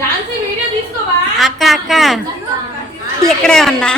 Jhansi video తీసుకోవా? అక్క అక్క. ఇక్కడే ఉన్నా.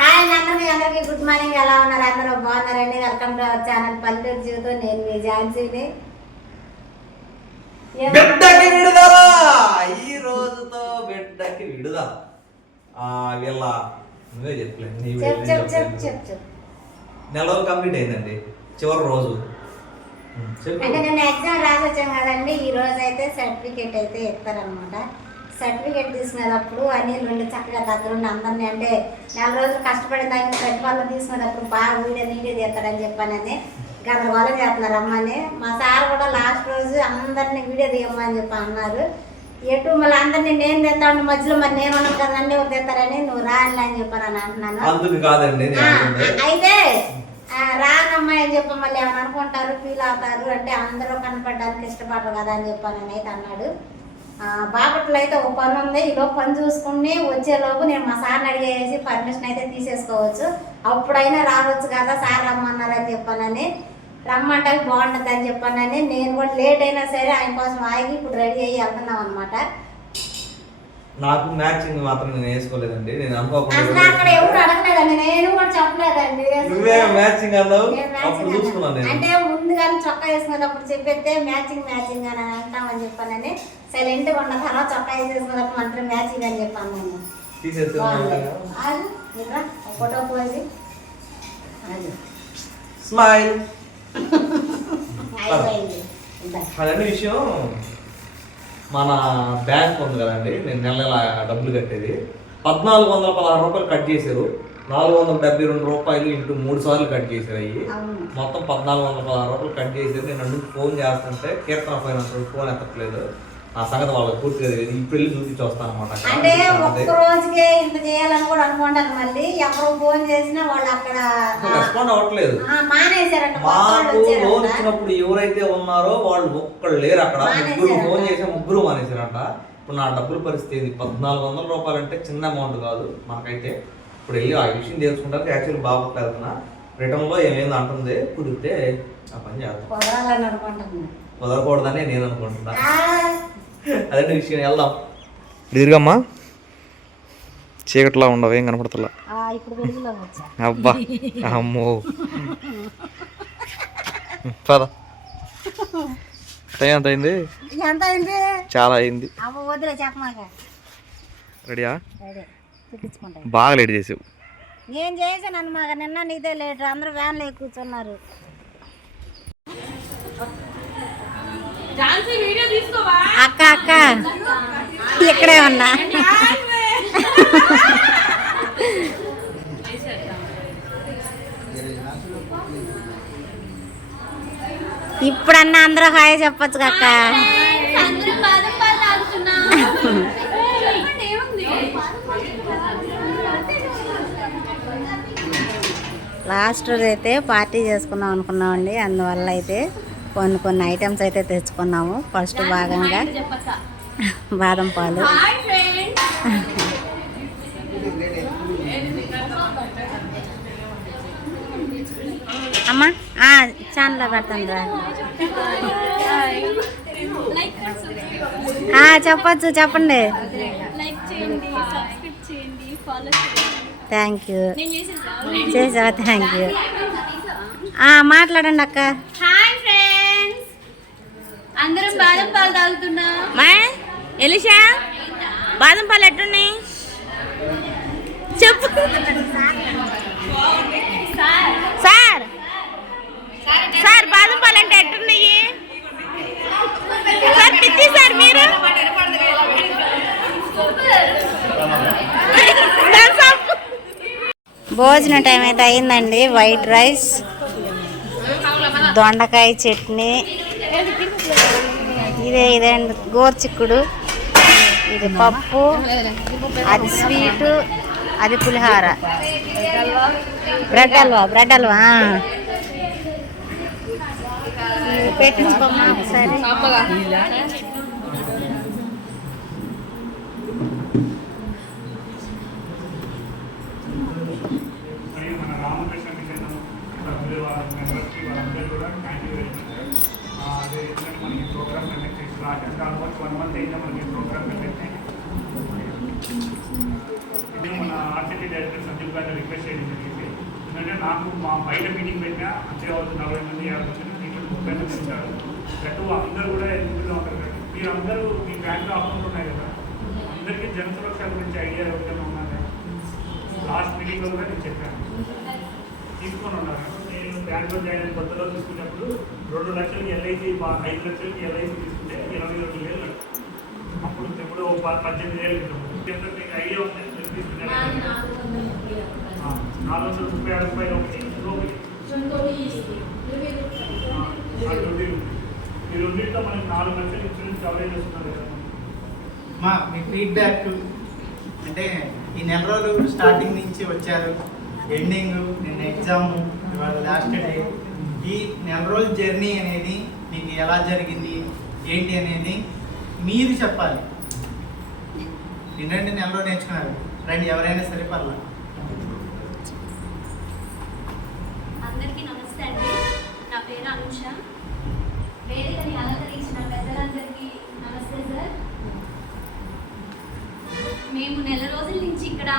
హాయ్ అందరికీ అందరికీ గుడ్ మార్నింగ్. ఎలా ఉన్నారు? అందరూ బాగున్నారండి? వెల్కమ్ టు అవర్ ఛానల్ పల్లెటూరు జీవితం. నేను మీ ఝాన్సీని. ఈ రోజుతో బిడ్డకి విడుదల ఆ వీళ్ళ నువ్వే చెప్పలేదు నెల రోజులు కంప్లీట్ అయిందండి చివరి రోజు. అంటే నేను ఎగ్జామ్ రాసి వచ్చాను కదండి ఈ రోజు అయితే సర్టిఫికేట్ అయితే ఇస్తారనమాట సర్టిఫికేట్ తీసుకునేటప్పుడు అన్ని రెండు చక్కగా దగ్గరుండి అందరినీ అంటే నెల రోజులు కష్టపడిన దానికి ప్రతిఫలం తీసుకునేటప్పుడు బాగా వీడియో నీట్గా తీస్తాడని చెప్పానని గందరగోళం చేస్తున్నారు అమ్మని మా సార్ కూడా లాస్ట్ రోజు అందరినీ వీడియో తీయమ్మని చెప్పి అన్నారు. ఎటు మళ్ళీ అందరినీ నేను తెస్తాను మధ్యలో మరి నేను ఉన్నాను కదండి ఎవరు తెస్తారని నువ్వు రాని అని చెప్పాను అని అంటున్నాను. అందుకు కాదండి నేను ఆ, అంటుంది. అయితే ఆ, రానమ్మా అని చెప్పి మళ్ళీ ఏమైనా అనుకుంటారు ఫీల్ అవుతారు అంటే అందరూ కనపడడానికి ఇష్టపడరు కదా అని చెప్పానని అయితే అన్నాడు. ఆ, బాపట్లో అయితే ఒక పని ఉంది ఈ లోపు పని చూసుకుని వచ్చేలోపు నేను మా సార్ని అడిగేసి పర్మిషన్ అయితే తీసేసుకోవచ్చు. అప్పుడైనా రావచ్చు కదా సార్ రమ్మన్నారని చెప్పానని. రమ్మంటే బాగుంటుంది అని చెప్పానని నేను కూడా లేట్ అయినా సరే ఆయన కోసం ఆగి ఇప్పుడు రెడీ అయ్యి వెళ్తున్నాం అనమాట నాకు మ్యాచింగ్ మాత్రం నేను వేసుకోలేదండి. నేను అనుకోకుండా అక్కడ ఎవరు అడగలేదండి. నేను కూడా చెప్పలేదండి. నువ్వే మ్యాచింగ్ అన్నావు? నేను అప్పుడు చూసుకున్నాను. నేను. అంటే ముందుగానే చొక్కా వేసుకునేటప్పుడు చెప్పేస్తే మ్యాచింగ్ మ్యాచింగ్ అని అంటామని చెప్పానని. సైలెంట్ ఉన్న తర్వాత చొక్కా వేసేసుకున్నప్పుడు మాత్రం మ్యాచింగ్ అని చెప్పాను నేను. తీసేసుకున్నాను ఫోటో పోసి. స్మైల్ అదన్నీ విషయం మన బ్యాంక్ ఉంది కదండి నేను నెల నెల డబ్బులు కట్టేది. పద్నాలుగు వందల పదహారు రూపాయలు కట్ చేశారు. నాలుగు వందల డెబ్బై రెండు రూపాయలు ఇంటూ మూడు సార్లు కట్ చేశారు అవును. మొత్తం పద్నాలుగు వందల పదహారు రూపాయలు కట్ చేశారు. నేను అందుకు ఫోన్ చేస్తుంటే కీర్తన ఫైనాన్స్ ఫోన్ ఎత్తట్లేదు. ఆ సంగతి వాళ్ళకి పూర్తిగా తెలియదు. ఇప్పుడు వెళ్ళి చూపించి వస్తాను అంటే ఒక్క అనమాట రోజుకే ఇంత చేయాలని కూడా అనుకుంటారు మళ్ళీ. ఎవరు ఫోన్ చేసినా వాళ్ళు అక్కడ రెస్పాండ్ అవ్వట్లేదు. మాకు లోన్. ఇచ్చినప్పుడు ఎవరైతే ఉన్నారో వాళ్ళు ఒక్కళ్ళు లేరు అక్కడ. ముగ్గురు. ఫోన్ చేసి ముగ్గురు మానేశారంట. ఇప్పుడు నా డబ్బుల పరిస్థితి పద్నాలుగు వందల రూపాయలు అంటే చిన్న అమౌంట్ కాదు మనకైతే. ఇప్పుడు వెళ్ళి ఆ విషయం తెలుసుకుంటారు. యాక్చువల్లీ వెళ్తున్నా రిటర్న్లో ఏమేమి అంటుంది. కుదిరితే ఆ పని చేస్తాం కుదరాలని అనుకుంటున్నాను. కుదరకూడదని నేను అనుకుంటున్నా. ఆ, అదే విషయం వెళ్దాం. దీర్ఘమ్మా? చీకట్లా ఉండవు ఏం కనపడతలా? ఆ, ఇప్పుడు వెలుగులో వచ్చా. అబ్బా అమ్మో. పద. టైం ఎంత అయింది ఎంత అయింది చాలా అయింది. అమ్మ వదిలే చెప్పమాక. రెడీయా? బాగా లేట్ చేసావు. నేను చేశాను అనమాట నిన్న నీదే లేట్. అందరూ వ్యాన్లో ఎక్కువ కూర్చున్నారు. అక్క అక్క. ఇక్కడే ఉన్నా. ఇప్పుడన్నా అందరూ హాయ్ చెప్పొచ్చు కక్క లాస్ట్ రోజు అయితే పార్టీ చేసుకుందాం అనుకున్నామండి అందువల్ల అయితే కొన్ని కొన్ని ఐటమ్స్ అయితే తెచ్చుకున్నాము. ఫస్ట్ భాగంగా బాదం పాలు. అమ్మా ఛానల్లో పెడతాను రా. చెప్పొచ్చు చెప్పండి. థ్యాంక్ యూ చేసావా? థ్యాంక్ యూ మాట్లాడండి అక్క. అందరం బాదం పాలు తాగుతున్నాం. మా ఎలిషా బాదం పాలు ఎట్టున్నాయి చెప్పు. సార్ సార్ బాదం పాలు అంటే ఎట్టున్నాయి సార్ పిచ్చి సార్ మీరు? భోజనం టైం అయితే అయిందండి వైట్ రైస్ దొండకాయ చట్నీ ఇదే ఇదే అండి. గోర్చిక్కుడు ఇది పప్పు అది స్వీటు అది పులిహార. Bread halwa bread. ఇది పెట్టించుకోమ్మా ఒకసారి. ఆల్మోస్ట్ వన్ మంత్ అయిందా మనకి ప్రోగ్రామ్ పెట్టి ఇది మన ఆర్సిటీ డైరెక్టర్ సందీప్ గారిని రిక్వెస్ట్ చేయడం జరిగింది ఎందుకంటే నాకు మా బయట మీటింగ్ పెట్టినా అంతే అవుతుంది నలభై మంది యాభై మంది మీటింగ్ ముప్పై మంది ఉంటారు గట్టు అందరూ కూడా ఎన్నికల్లో ఉంటారు కదా మీరు అందరూ మీ బ్యాంక్లో అకౌంట్ ఉన్నాయి కదా అందరికీ జన సురక్ష గురించి ఐడియా ఎవరికైనా ఉన్నారా లాస్ట్ మీటింగ్లో కూడా నేను చెప్పాను తీసుకొని ఉన్నారు బ్యాంక్లో జాయిన్ అయిన కొత్తలో తీసుకున్నప్పుడు రెండు లక్షలకి ఎల్ఐసి ఐదు లక్షలకి ఎల్ఐసి తీసుకుంటే ఇరవై రెండు వేలు. అప్పుడు ఇప్పుడు పద్దెనిమిది వేలు ఉంటుంది. మీకు ఐడియా ఉంది? తీసుకున్నారు? నాలుగు వందల ముప్పై ఆరు రూపాయలు ఒకటి. ఇంకో ఒకటి ఆ, ఆ రెండు ఈ రెండింటిలో మనకి నాలుగు లక్షలు ఇన్సూరెన్స్ కవరేజ్ వస్తున్నారు కదా. మా మీ ఫీడ్బ్యాక్ అంటే ఈ నెల రోజులు స్టార్టింగ్ నుంచి వచ్చారు. ఎండింగ్ నిన్న ఎగ్జామ్ ఇవాళ లాస్ట్ డే ఈ నెల రోజు జర్నీ అనేది మీకు ఎలా జరిగింది ఏంటి అనేది మీరు చెప్పాలి. నిన్నంటే నెల రోజులు నేర్చుకున్నారు. రండి ఎవరైనా సరే పర్లా. అందరికీ నమస్తే అండి. నా పేరు అనుష. వేదికని అలంకరించిన పెద్దలందరికీ నమస్తే సార్. మేము నెల రోజుల నుంచి ఇక్కడ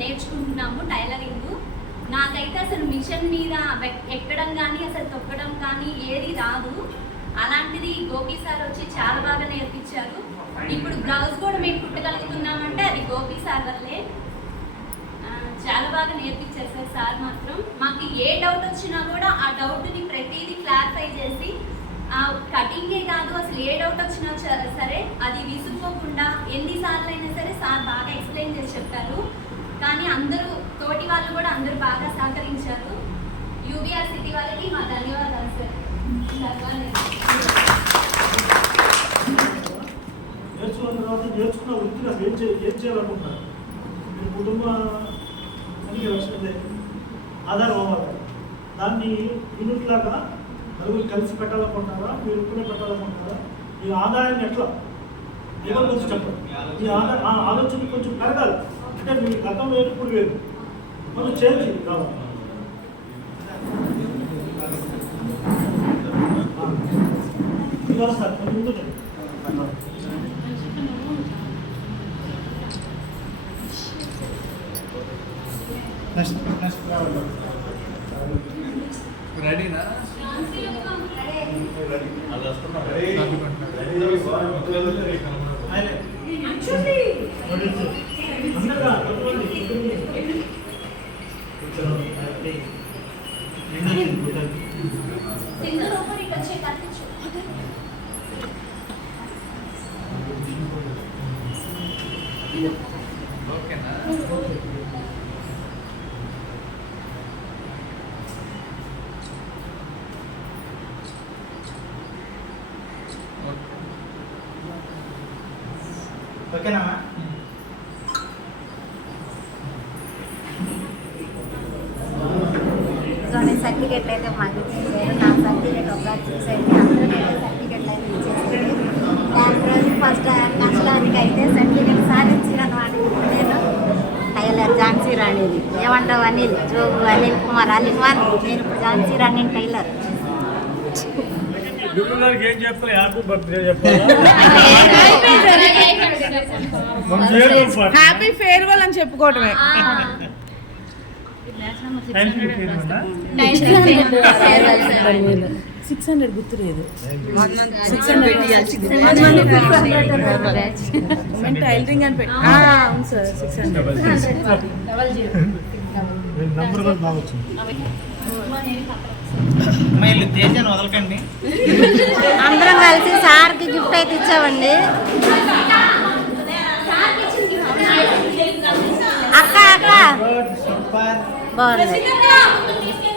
నేర్చుకుంటున్నాము టైలరింగ్. నాకైతే అసలు మిషన్ మీద ఎక్కడం కానీ అసలు తొక్కడం కానీ ఏది రాదు. అలాంటిది గోపి సార్ వచ్చి చాలా బాగా నేర్పించారు. ఇప్పుడు బ్లౌజ్ కూడా మేము కుట్టగలుగుతున్నామంటే అది గోపి సార్ వల్లే. చాలా బాగా నేర్పించారు సార్ సార్ మాత్రం. మాకు ఏ డౌట్ వచ్చినా కూడా ఆ డౌట్ని ప్రతిదీ క్లారిఫై చేసి ఆ కటింగే కాదు అసలు ఏ డౌట్ వచ్చినా సరే అది విసుక్కోకుండా ఎన్నిసార్లు అయినా సరే సార్ బాగా ఎక్స్ప్లెయిన్ చేసి చెప్పారు కానీ అందరూ తోటి వాళ్ళు కూడా అందరూ బాగా సహకరించారు. యూబీఆర్ సిటీ వాళ్ళకి మా ధన్యవాదాలు సార్ నేర్చుకున్న తర్వాత నేర్చుకున్న వృత్తిని అసలు ఏం చేయాలి ఏం చేయాలనుకుంటున్నారు? మీరు కుటుంబానికి రక్షణ ఆధారం అవ్వాలి దాన్ని యూనిట్ లాగా నలుగురు కలిసి పెట్టాలనుకుంటారా మీరు ఒక్కనే పెట్టాలనుకుంటారా ఈ ఆదాయాన్ని ఎట్లా? ఎవరి గురించి చెప్పండి. ఈ ఆదా ఆ ఆలోచన కొంచెం పెరగాలి. అంటే మీ గతం వేరు ఇప్పుడు వేరు కొంచెం చేంజ్ కావాలి. సార్? కొంచెం ముందు రండి. నెక్స్ట్ నెక్స్ట్ రావాలి రెడీనా అదే. ఓకేనా ఓకేనా ఇదిగోండి సర్టిఫికెట్లు అయితే మాకు ఇచ్చేసారు నా సర్టిఫికెట్ ఒకసారి చూసేయండి అందరికైతే సర్టిఫికెట్లు అయితే ఇచ్చేసారు దాని రోజు ఫస్ట్ నచ్చడానికి అయితే సర్టిఫికెట్ సాధించిన వాడిని నేను టైలర్ ఝాన్సీ రాణిని ఏమంటావు అనిల్? జోగు అనిల్ కుమార్ అనిల్ వన్ నేను ఇప్పుడు Jhansi Rani tailor. Happy farewell అని చెప్పుకోవటమే. థ్యాంక్ యూ పేరునా? సిక్స్ హండ్రెడ్ టైలరింగ్ అని పెట్టి ఆ, అవును సార్ సిక్స్ హండ్రెడ్ అందరం కలిసి సార్కి గిఫ్ట్ అయితే ఇచ్చామండి అక్క అక్క బాగుంది.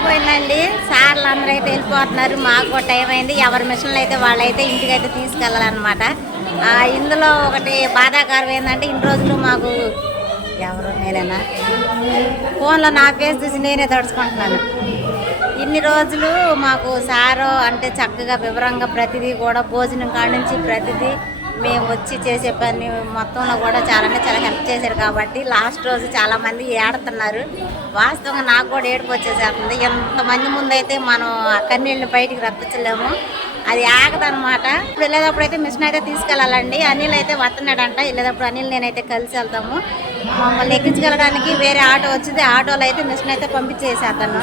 అయిపోయిందండి. సార్లు అందరూ అయితే వెళ్ళిపోతున్నారు. మాకు టైం అయింది. ఎవరి మిషన్లు అయితే వాళ్ళైతే ఇంటికి అయితే తీసుకెళ్ళాలన్నమాట. ఇందులో ఒకటి బాధాకరం ఏంటంటే ఇన్ని రోజులు మాకు ఎవరు నేనేనా? ఫోన్లో నా ఫేస్ చూసి నేనే తడుచుకుంటున్నాను. ఇన్ని రోజులు మాకు సారు అంటే చక్కగా వివరంగా ప్రతిదీ కూడా భోజనం కాడ నుంచి ప్రతిదీ మేము వచ్చి చేసే పని మొత్తంలో కూడా చాలానే చాలా హెల్ప్ చేశారు కాబట్టి లాస్ట్ రోజు చాలామంది ఏడుతున్నారు. వాస్తవంగా నాకు కూడా ఏడుపు వచ్చేసేస్తుంది. ఎంతమంది ముందు అయితే మనం కన్నీళ్ళని బయటికి రప్పించలేము. అది ఆగదనమాట వెళ్ళేటప్పుడు అయితే మిషన్ అయితే తీసుకెళ్ళాలండి. అనిల్ అయితే వస్తున్నాడంట. వెళ్ళేటప్పుడు అనిల్ నేనైతే కలిసి వెళ్తాము. మమ్మల్ని ఎక్కించుకెళ్ళడానికి వేరే ఆటో వచ్చింది. ఆటోలో అయితే మిషన్ అయితే పంపించేసేస్తాను.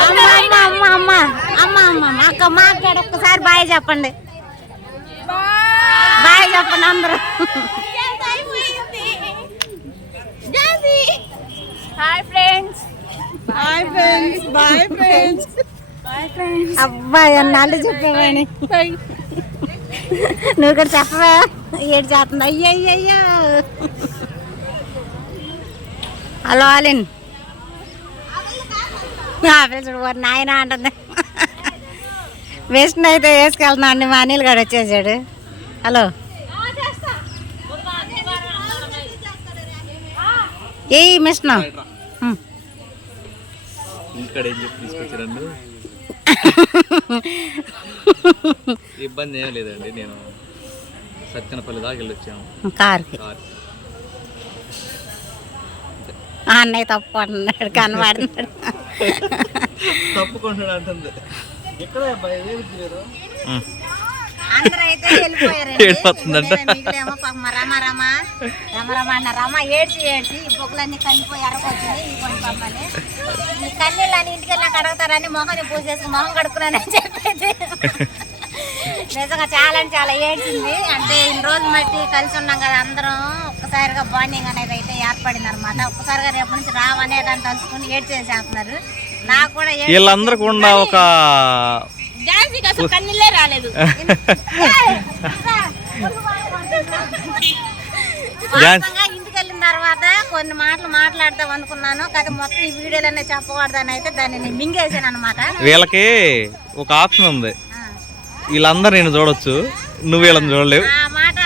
అమ్మ అమ్మ అమ్మ అమ్మ అమ్మ అమ్మ అమ్మ అక్క మాట్లాడు ఒక్కసారి బాయ్ చెప్పండి. బాయ్ చెప్పండి అందరూ. Hi friends. Bye friends bye friends. Bye friends. అబ్బాయి అన్నాళ్ళు చెప్పేవాణి నువ్వు కూడా చెప్పవా? ఏడు చేస్తుంది. అయ్యో హలో ఆలిన్ చూడు వారు నాయన అంటుంది. వేస్ట్ అయితే వేసుకెళ్తున్నా అండి మా అనిల్ గారు వచ్చేసాడు. హలో ఏ మిషన్? తీసుకొచ్చారండి ఇబ్బంది ఏం లేదండి నేను సత్యనపల్లి దాకా కార్కి. అన్నయ్య తప్పు అంటున్నాడు కనబడుతున్నాడు. తప్పుకుంటాడు అంటుంది. ఏడిపోతుందంట. రమ రమ. రమ రమ అన్న రమ ఏడ్చి ఏడ్చి ఈ కనిపోయి ఈ కొన్ని పమ్మని ఈ కన్నీళ్ళని ఇంటికి అడుగుతారని మొహం పూసేసి మొహం కడుక్కున్నానని చెప్పేది. నిజంగా చాలా అంటే చాలా ఏడ్చింది. అంటే ఇన్ని రోజులు మట్టి కలిసి ఉన్నాం కదా అందరం. ఒక్కసారిగా బాండింగ్ అనేది అయితే ఏర్పడింది అనమాట ఒక్కసారిగా రేపు నుంచి రావనే దాన్ని తలుచుకుని ఏడ్చేసేస్తున్నారు. వీళ్ళందరూ కూడా ఒక డాన్సీకి అసలు కన్నీళ్ళే రాలేదు. వాస్తవంగా ఇంటికి వెళ్ళిన తర్వాత కొన్ని మాటలు మాట్లాడతాం అనుకున్నాను. కానీ మొత్తం ఈ వీడియోలోనే చెప్పకూడదని అయితే దాన్ని నేను మింగేసాను అనమాట వీళ్ళకి ఒక ఆప్షన్ ఉంది. వీళ్ళందరూ నేను చూడొచ్చు. నువ్వు వీళ్ళని చూడలేవు. ఆ మాట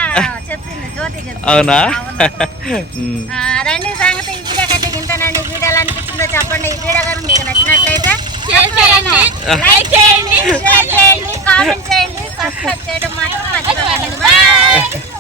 చెప్పింది జ్యోతి చెప్పింది. అవునా? రండి సంగతి ఈ వీడియోకైతే ఇంతనండి. ఈ వీడియో ఎలా అనిపించిందో చెప్పండి. ఈ వీడియో కనుక మీకు నచ్చినట్లయితే లైక్ చేయండి షేర్ చేయండి కామెంట్ చేయండి సబ్స్క్రైబ్ చేయడం మాత్రం మర్చిపోకండి.